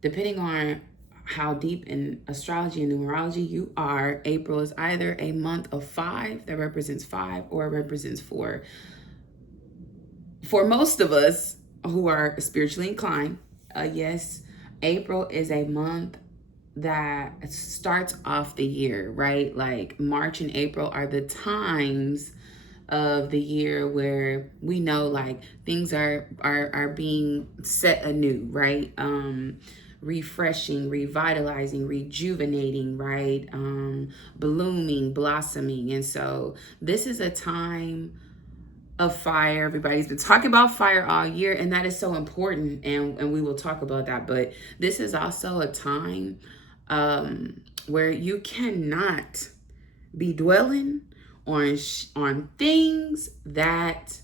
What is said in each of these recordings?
Depending on how deep in astrology and numerology you are, April is either a month of 5 that represents 5 or represents 4. For most of us who are spiritually inclined, yes, April is a month that starts off the year, right? Like March and April are the times of the year where we know like things are being set anew, right? Refreshing, revitalizing, rejuvenating, right? Blooming, blossoming. And so this is a time of fire. Everybody's been talking about fire all year, and that is so important, and we will talk about that. But this is also a time where you cannot be dwelling on things that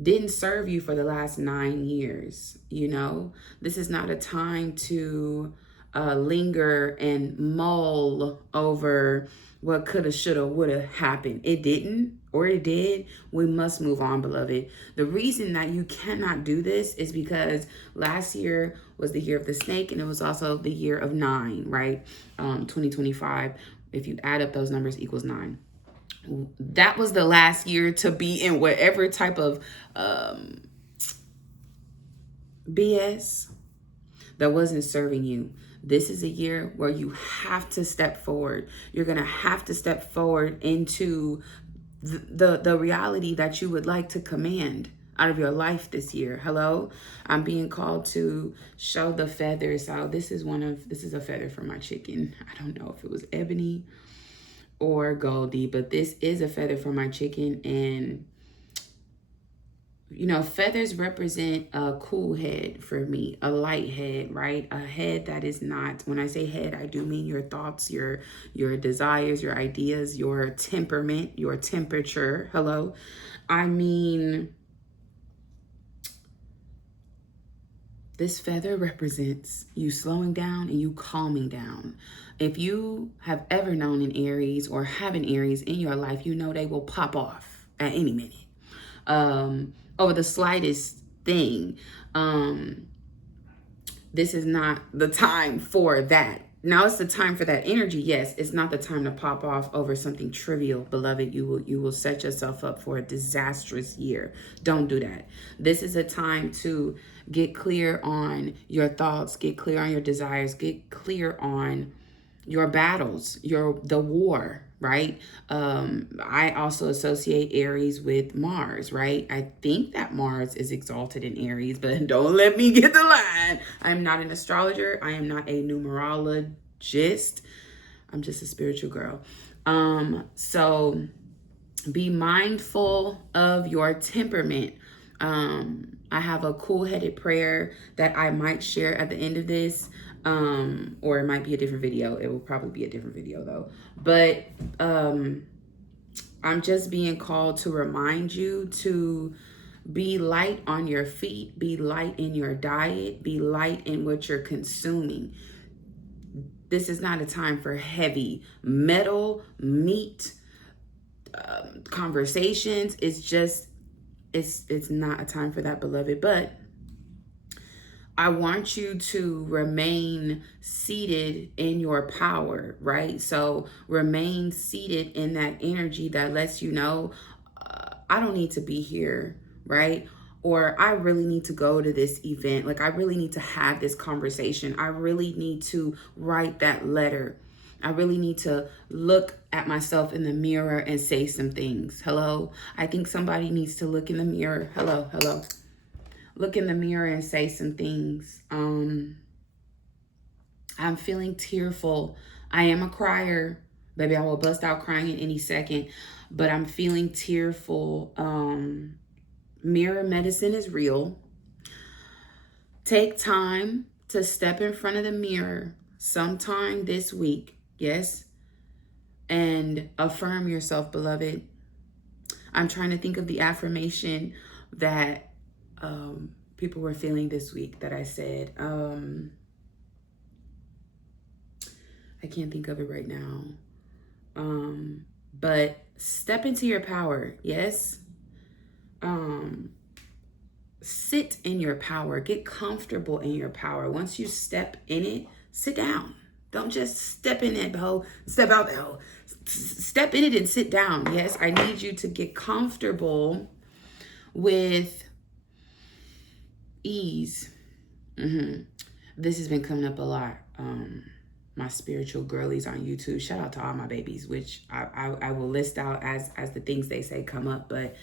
didn't serve you for the last 9 years. You know, this is not a time to linger and mull over what coulda, shoulda, woulda happened. It didn't, or it did. We must move on, beloved. The reason that you cannot do this is because last year was the year of the snake, and it was also the year of 9, right? 2025, if you add up those numbers, equals 9. That was the last year to be in whatever type of BS that wasn't serving you. This is a year where you have to step forward. You're going to have to step forward into the reality that you would like to command out of your life this year. Hello? I'm being called to show the feathers. So this is a feather for my chicken. I don't know if it was ebony or Goldie, but this is a feather for my chicken. And you know, feathers represent a cool head for me, a light head, right? A head that is not, when I say head, I do mean your thoughts, your desires, your ideas, your temperament, your temperature. Hello? I mean, this feather represents you slowing down and you calming down. If you have ever known an Aries or have an Aries in your life, you know they will pop off at any minute. Over the slightest thing. This is not the time for that. Now it's the time for that energy. Yes, it's not the time to pop off over something trivial, beloved. You will set yourself up for a disastrous year. Don't do that. This is a time to get clear on your thoughts, get clear on your desires, get clear on your battles, the war, right? I also associate Aries with Mars, right? I think that Mars is exalted in Aries, but don't let me get the line. I'm not an astrologer. I am not a numerologist. I'm just a spiritual girl. So be mindful of your temperament. I have a cool-headed prayer that I might share at the end of this. Or it might be a different video. It will probably be a different video though. But I'm just being called to remind you to be light on your feet, be light in your diet, be light in what you're consuming. This is not a time for heavy metal, meat conversations. It's not a time for that, beloved. But I want you to remain seated in your power, right? So remain seated in that energy that lets you know, I don't need to be here, right? Or I really need to go to this event. Like, I really need to have this conversation. I really need to write that letter. I really need to look at myself in the mirror and say some things. Hello? I think somebody needs to look in the mirror. Hello, hello. Look in the mirror and say some things. I'm feeling tearful. I am a crier. Baby, I will bust out crying in any second. But I'm feeling tearful. Mirror medicine is real. Take time to step in front of the mirror sometime this week. Yes. And affirm yourself, beloved. I'm trying to think of the affirmation that people were feeling this week that I said. I can't think of it right now. But step into your power. Yes. sit in your power. Get comfortable in your power. Once you step in it, sit down. Don't just step in it, ho. Step out, ho. Step in it and sit down. Yes, I need you to get comfortable with ease. This has been coming up a lot. My spiritual girlies on YouTube. Shout out to all my babies, which I will list out as the things they say come up. But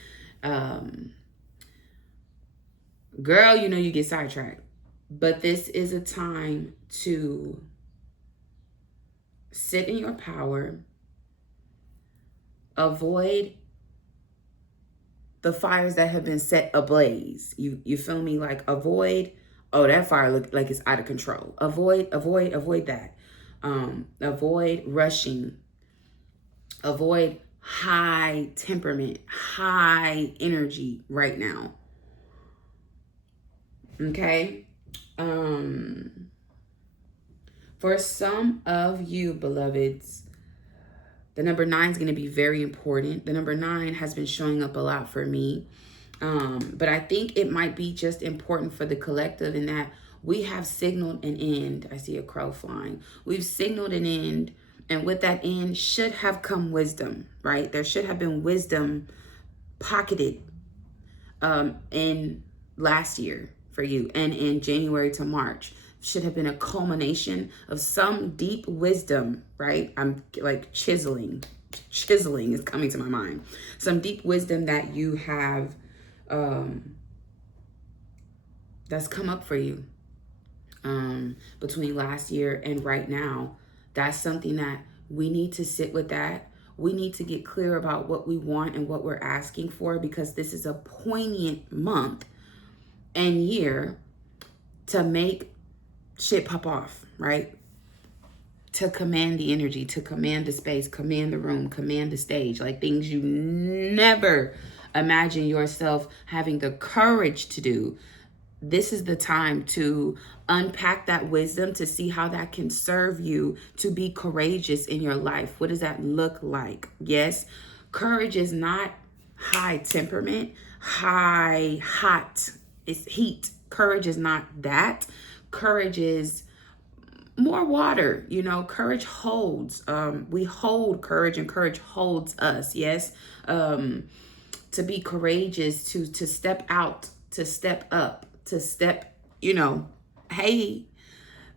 girl, you know you get sidetracked. But this is a time to sit in your power. Avoid the fires that have been set ablaze. You feel me? Like avoid, oh, that fire looked like it's out of control. Avoid that. Avoid rushing. Avoid high temperament, high energy right now. Okay? For some of you, beloveds, the number 9 is going to be very important. The number 9 has been showing up a lot for me. But I think it might be just important for the collective in that we have signaled an end. I see a crow flying. We've signaled an end. And with that end should have come wisdom, right? There should have been wisdom pocketed in last year for you. And in January to March should have been a culmination of some deep wisdom, right? I'm like chiseling is coming to my mind. Some deep wisdom that you have that's come up for you between last year and right now. That's something that we need to sit with that. We need to get clear about what we want and what we're asking for, because this is a poignant month and year to make shit pop off, right? To command the energy, to command the space, command the room, command the stage, like things you never imagine yourself having the courage to do. This is the time to unpack that wisdom, to see how that can serve you to be courageous in your life. What does that look like? Yes, courage is not high temperament, hot. It's heat. Courage is not that. Courage is more water. You know, courage holds. We hold courage, and courage holds us. Yes. To be courageous, to step out, to step up, to step, hey,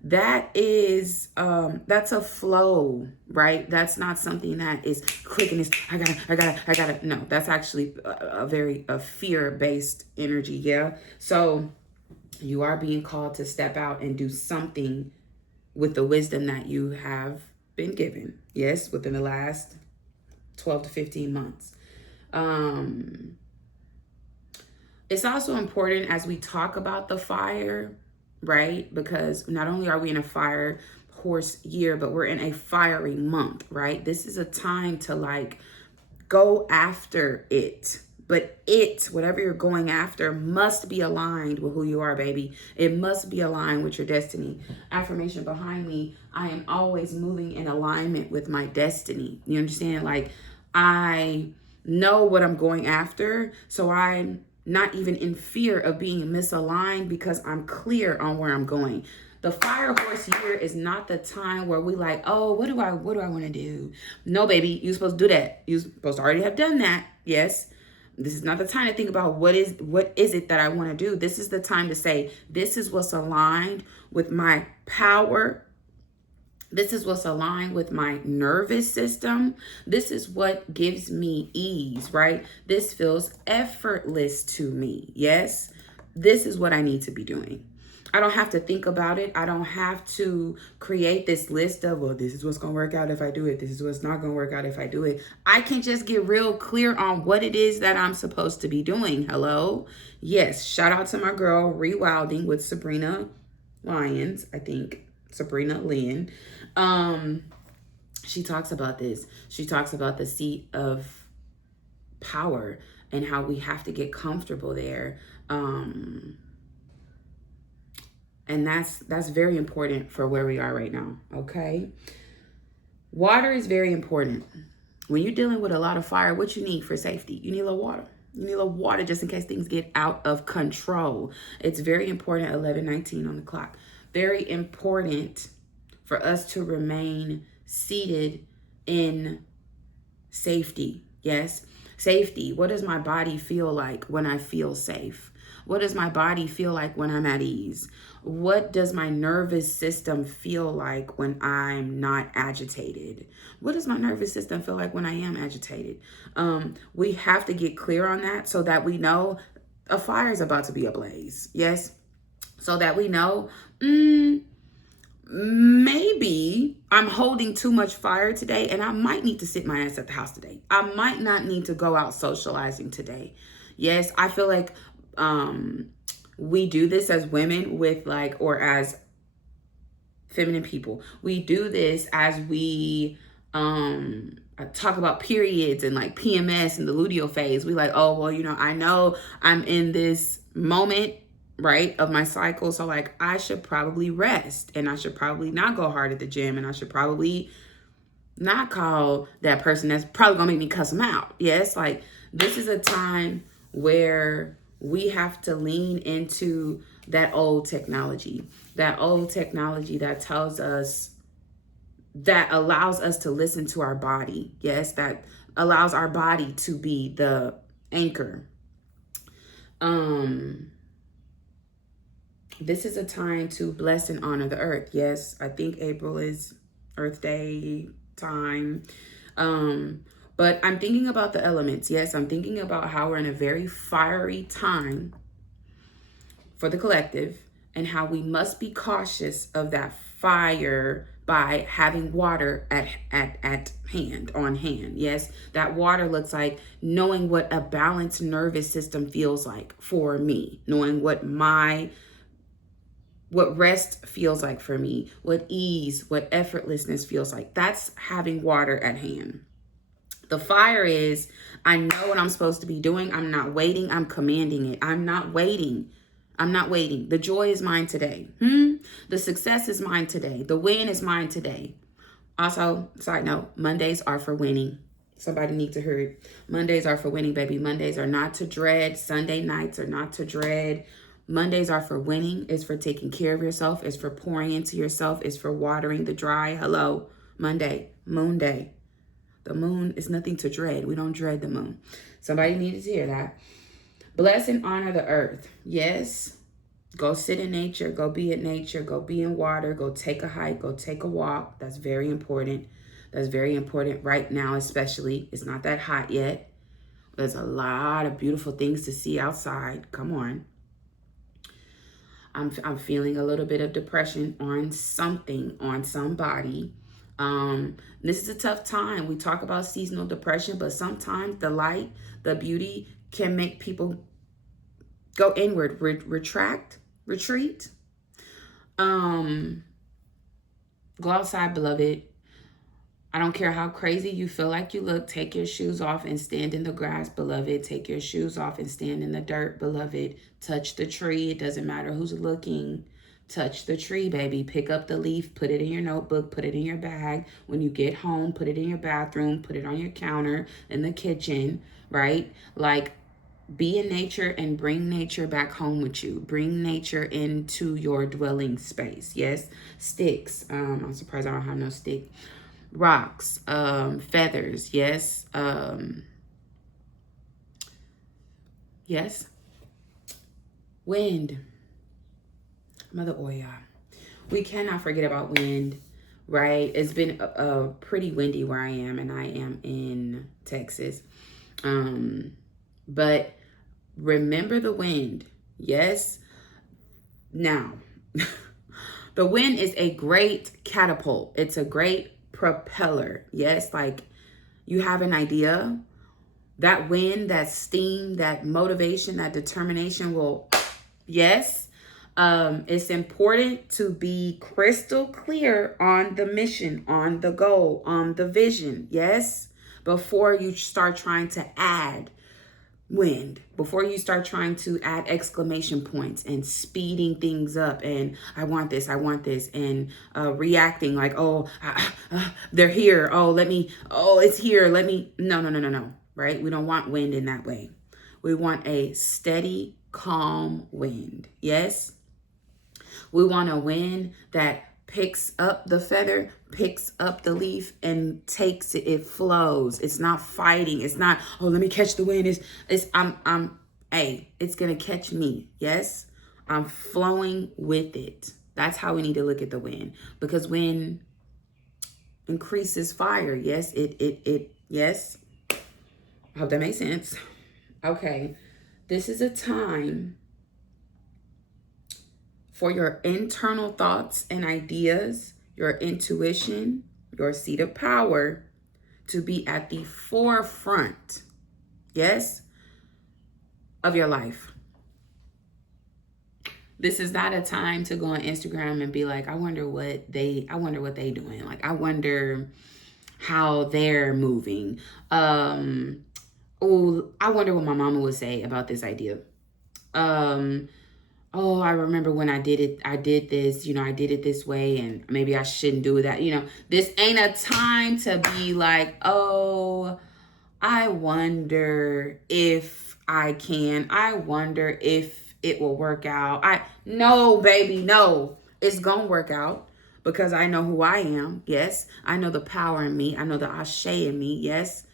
that is, that's a flow, right? That's not something that is clicking. I gotta. No, that's actually a fear-based energy. Yeah. So you are being called to step out and do something with the wisdom that you have been given. Yes. Within the last 12 to 15 months. It's also important as we talk about the fire, right? Because not only are we in a fire horse year, but we're in a fiery month, right? This is a time to like go after it. But whatever you're going after, must be aligned with who you are, baby. It must be aligned with your destiny. Affirmation behind me: I am always moving in alignment with my destiny. You understand? Like, I know what I'm going after, so I'm not even in fear of being misaligned because I'm clear on where I'm going. The fire horse year is not the time where we like, oh, what do I want to do? No, baby, you're supposed to do that. You're supposed to already have done that. Yes. This is not the time to think about what is it that I want to do. This is the time to say, this is what's aligned with my power. This is what's aligned with my nervous system. This is what gives me ease, right? This feels effortless to me. Yes, this is what I need to be doing. I don't have to think about it. I don't have to create this list of, well, this is what's going to work out if I do it. This is what's not going to work out if I do it. I can just get real clear on what it is that I'm supposed to be doing. Hello? Yes. Shout out to my girl, Rewilding with Sabrina Lyons, I think. Sabrina Lynn. She talks about this. She talks about the seat of power and how we have to get comfortable there. And that's very important for where we are right now, okay? Water is very important. When you're dealing with a lot of fire, what you need for safety? You need a little water. You need a little water just in case things get out of control. It's very important, 11:19 on the clock. Very important for us to remain seated in safety. Yes, safety. What does my body feel like when I feel safe? What does my body feel like when I'm at ease? What does my nervous system feel like when I'm not agitated? What does my nervous system feel like when I am agitated? We have to get clear on that so that we know a fire is about to be ablaze. Yes, so that we know, maybe I'm holding too much fire today and I might need to sit my ass at the house today. I might not need to go out socializing today. Yes, I feel like we do this as women with like, or as feminine people. We do this as we talk about periods and like PMS and the luteal phase. We like, oh, well, I know I'm in this moment, right, of my cycle. So like I should probably rest and I should probably not go hard at the gym and I should probably not call that person that's probably gonna make me cuss them out. Yes, like this is a time where we have to lean into that old technology that tells us, that allows us to listen to our body. Yes, that allows our body to be the anchor. This is a time to bless and honor the earth. Yes, I think April is Earth Day time. But I'm thinking about the elements. Yes, I'm thinking about how we're in a very fiery time for the collective and how we must be cautious of that fire by having water at hand, on hand. Yes, that water looks like knowing what a balanced nervous system feels like for me, knowing what rest feels like for me, what ease, what effortlessness feels like. That's having water at hand. The fire is, I know what I'm supposed to be doing. I'm not waiting. I'm commanding it. I'm not waiting. The joy is mine today. The success is mine today. The win is mine today. Also, side note, Mondays are for winning. Somebody needs to hear it. Mondays are for winning, baby. Mondays are not to dread. Sunday nights are not to dread. Mondays are for winning. It's for taking care of yourself. It's for pouring into yourself. It's for watering the dry. Hello, Monday, moon day. The moon is nothing to dread. We don't dread the moon. Somebody needed to hear that. Bless and honor the earth. Yes. Go sit in nature. Go be in nature. Go be in water. Go take a hike. Go take a walk. That's very important. That's very important right now, especially. It's not that hot yet. There's a lot of beautiful things to see outside. Come on. I'm feeling a little bit of depression on something, on somebody. This is a tough time. We talk about seasonal depression, but sometimes the light, the beauty can make people go inward, retreat. Go outside, beloved. I don't care how crazy you feel like you look. Take your shoes off and stand in the grass, beloved. Take your shoes off and stand in the dirt, beloved. Touch the tree. It doesn't matter who's looking. Touch the tree, baby. Pick up the leaf, put it in your notebook, put it in your bag. When you get home, put it in your bathroom, put it on your counter, in the kitchen, right? Like, be in nature and bring nature back home with you. Bring nature into your dwelling space. Yes, sticks. I'm surprised I don't have no stick. Rocks, feathers. Yes. Yes. Wind. Mother Oya. We cannot forget about wind, right? It's been a pretty windy where I am, and I am in Texas. But remember the wind. Yes. Now, the wind is a great catapult. It's a great propeller. Yes, like you have an idea. That wind, that steam, that motivation, that determination will, yes. It's important to be crystal clear on the mission, on the goal, on the vision. Yes, before you start trying to add wind, before you start trying to add exclamation points and speeding things up and I want this and reacting like, oh, they're here, oh, it's here, no, right? We don't want wind in that way. We want a steady, calm wind. Yes. We want a wind that picks up the feather, picks up the leaf, and takes it. It flows. It's not fighting. It's not, oh, let me catch the wind. It's gonna catch me. Yes. I'm flowing with it. That's how we need to look at the wind. Because wind increases fire. Yes, yes. I hope that makes sense. Okay. This is a time for your internal thoughts and ideas, your intuition, your seat of power to be at the forefront, yes, of your life. This is not a time to go on Instagram and be like, I wonder what they doing. Like, I wonder how they're moving. I wonder what my mama would say about this idea. Oh, I remember when I did it, I did this, I did it this way, and maybe I shouldn't do that. This ain't a time to be like, oh, I wonder if I can. I wonder if it will work out. No, baby, no. It's gonna work out because I know who I am. Yes. I know the power in me. I know the Ashe in me. Yes.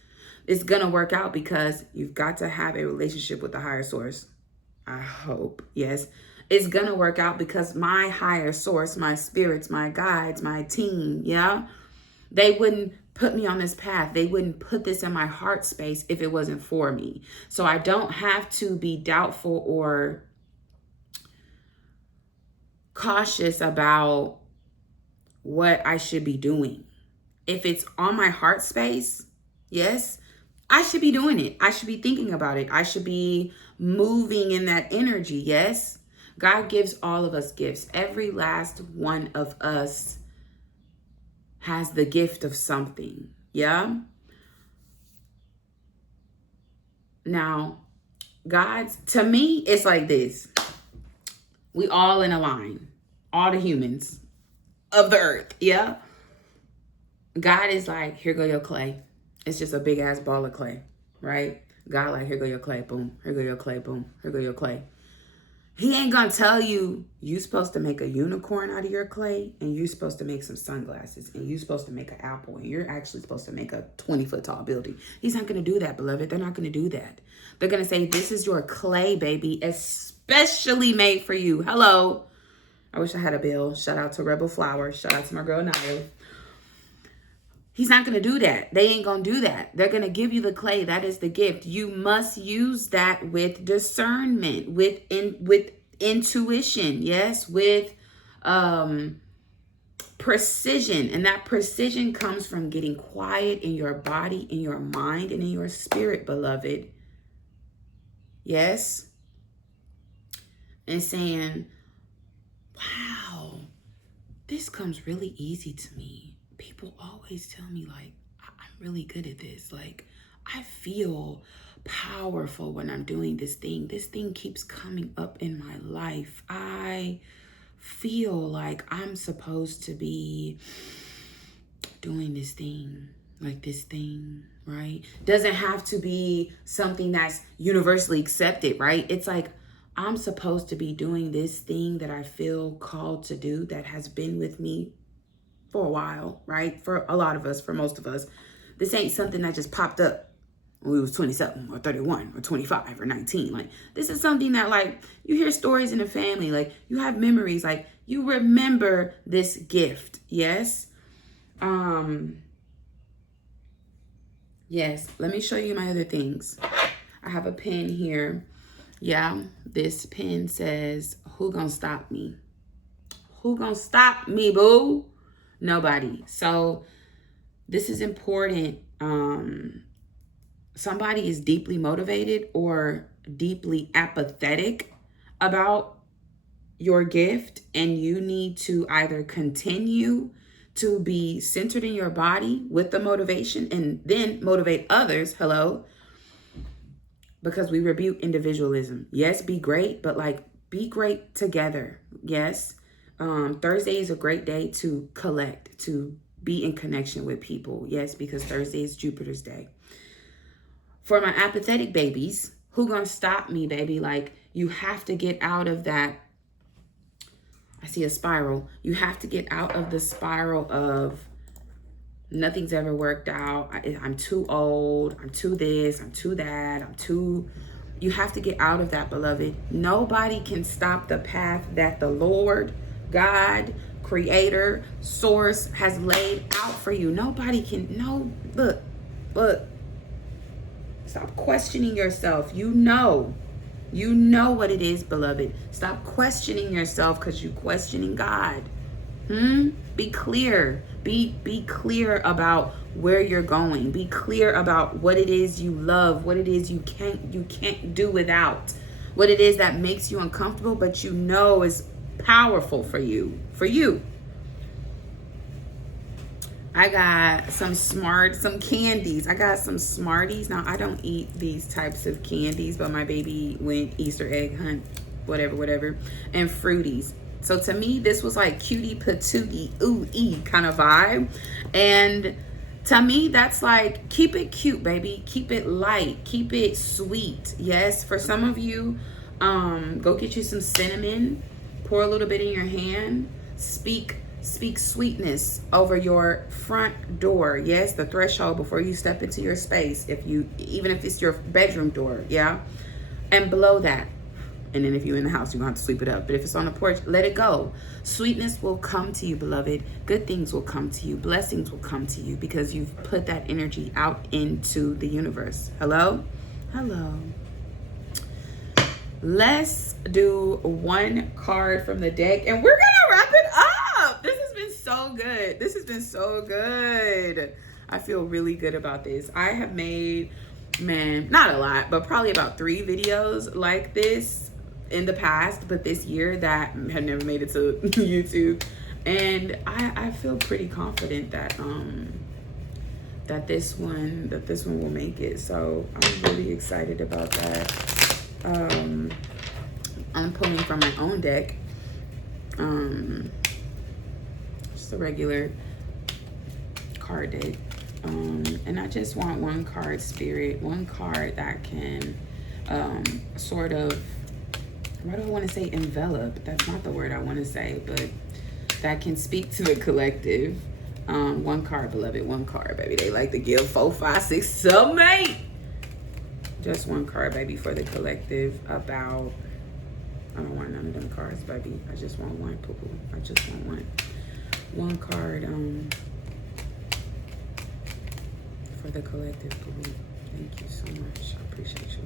It's gonna work out because you've got to have a relationship with the higher source. I hope. Yes. It's gonna work out because my higher source, my spirits, my guides, my team, yeah, they wouldn't put me on this path. They wouldn't put this in my heart space if it wasn't for me. So I don't have to be doubtful or cautious about what I should be doing. If it's on my heart space, yes, I should be doing it. I should be thinking about it. I should be moving in that energy. Yes, God gives all of us gifts. Every last one of us has the gift of something. Yeah. Now, to me, it's like this. We all in a line, all the humans of the earth. Yeah. God is like, here go your clay. It's just a big ass ball of clay, right? God like, here go your clay, boom. Here go your clay, boom. Here go your clay. He ain't gonna tell you supposed to make a unicorn out of your clay, and you're supposed to make some sunglasses, and you're supposed to make an apple, and you're actually supposed to make a 20-foot tall building. He's not gonna do that, beloved. They're not gonna do that. They're gonna say, this is your clay, baby, especially made for you. Hello. I wish I had a bill. Shout out to Rebel Flower. Shout out to my girl Naya. He's not going to do that. They ain't going to do that. They're going to give you the clay. That is the gift. You must use that with discernment, with intuition, yes, with precision. And that precision comes from getting quiet in your body, in your mind, and in your spirit, beloved. Yes. And saying, wow, this comes really easy to me. People always tell me, like, I'm really good at this. Like, I feel powerful when I'm doing this thing. This thing keeps coming up in my life. I feel like I'm supposed to be doing this thing, like this thing, right? Doesn't have to be something that's universally accepted, right? It's like, I'm supposed to be doing this thing that I feel called to do, that has been with me for a while, right? For a lot of us, for most of us, this ain't something that just popped up when we was 27 or 31 or 25 or 19. Like, this is something that, like, you hear stories in the family, like, you have memories, like, you remember this gift. Yes. Yes. Let me show you my other things. I have a pen here. Yeah. This pen says, who gonna stop me? Who gonna stop me, boo? Nobody. So this is important. Somebody is deeply motivated or deeply apathetic about your gift, and you need to either continue to be centered in your body with the motivation and then motivate others. Hello. Because we rebuke individualism. Yes, be great, but like, be great together. Yes. Thursday is a great day to collect, to be in connection with people. Yes, because Thursday is Jupiter's day. For my apathetic babies Who gonna stop me, baby? Like, you have to get out of that. I see a spiral. You have to get out of the spiral of nothing's ever worked out. I'm too old. I'm too this. I'm too that. I'm too... You have to get out of that, beloved. Nobody can stop the path that the Lord, God, Creator, Source has laid out for you. Nobody can... No, look. Stop questioning yourself. You know what it is, beloved. Stop questioning yourself because you're questioning God. Be clear. Be clear about where you're going. Be clear about what it is you love, what it is you can't do without, what it is that makes you uncomfortable, but you know is powerful for you. I got some candies. I got some Smarties. Now, I don't eat these types of candies, but my baby went Easter egg hunt, whatever, and Fruities. So to me, this was like cutie patootie ooh-ee kind of vibe. And to me, that's like, keep it cute, baby. Keep it light. Keep it sweet. Yes, for some of you, go get you some cinnamon. Pour a little bit in your hand. Speak sweetness over your front door. Yes, the threshold before you step into your space. Even if it's your bedroom door, yeah? And blow that. And then if you're in the house, you're going to have to sweep it up. But if it's on the porch, let it go. Sweetness will come to you, beloved. Good things will come to you. Blessings will come to you because you've put that energy out into the universe. Hello? Let's do one card from the deck and we're going to wrap it up. This has been so good. I feel really good about this. I have made, not a lot, but probably about 3 videos like this in the past, but this year that had never made it to YouTube. And I feel pretty confident that that this one will make it. So I'm really excited about that. I'm pulling from my own deck. Just a regular card deck. And I just want one card, Spirit, one card that can sort of, what do I want to say, envelop? That's not the word I want to say, but that can speak to the collective. One card, beloved, one card, baby. They like to give 4, 5, 6, 7, 8. Just one card, baby, for the collective about, I don't want none of them cards, baby. I just want one, poo-poo. I just want one. One card for the collective, poo-poo. Thank you so much. I appreciate you.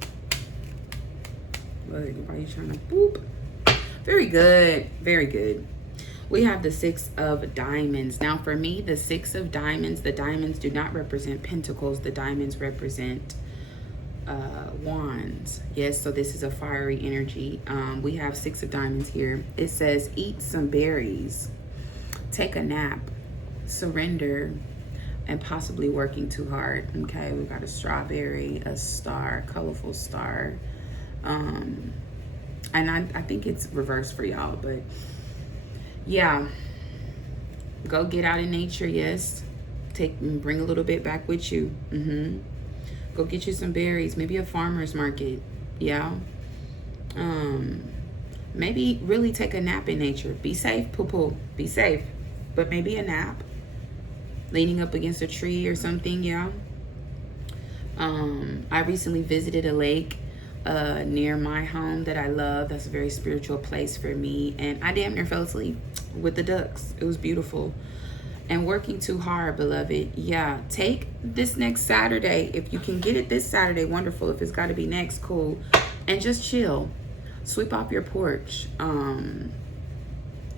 Why are you trying to boop? Very good. We have the 6 of diamonds. Now for me, the 6 of diamonds, the diamonds do not represent pentacles. The diamonds represent wands. Yes, so this is a fiery energy. We have 6 of diamonds here. It says eat some berries, take a nap, surrender, and possibly working too hard. Okay, we've got a strawberry, a star, colorful star. And I think it's reversed for y'all, but yeah, go get out in nature. Yes, bring a little bit back with you. Go get you some berries, maybe a farmer's market. Yeah. Maybe really take a nap in nature. Be safe, poo-poo. Be safe, but maybe a nap, leaning up against a tree or something. Yeah. I recently visited a lake near my home that I love. That's a very spiritual place for me, and I damn near fell asleep with the ducks. It was beautiful. And working too hard, beloved. Yeah, take this next Saturday. If you can get it this Saturday, wonderful. If it's got to be next, cool. And just chill. Sweep off your porch.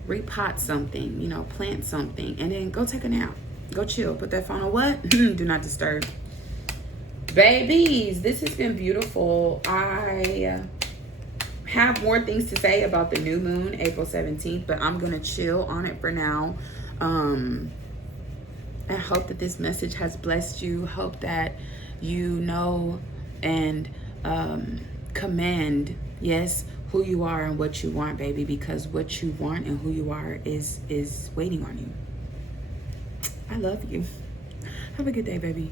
Repot something, plant something, and then go take a nap. Go chill. Put that phone on what? Do not disturb. Babies, this has been beautiful. I have more things to say about the new moon, April 17th, but I'm going to chill on it for now. I hope that this message has blessed you. Hope that you know and command, yes, who you are and what you want, baby, because what you want and who you are is waiting on you. I love you. Have a good day, baby.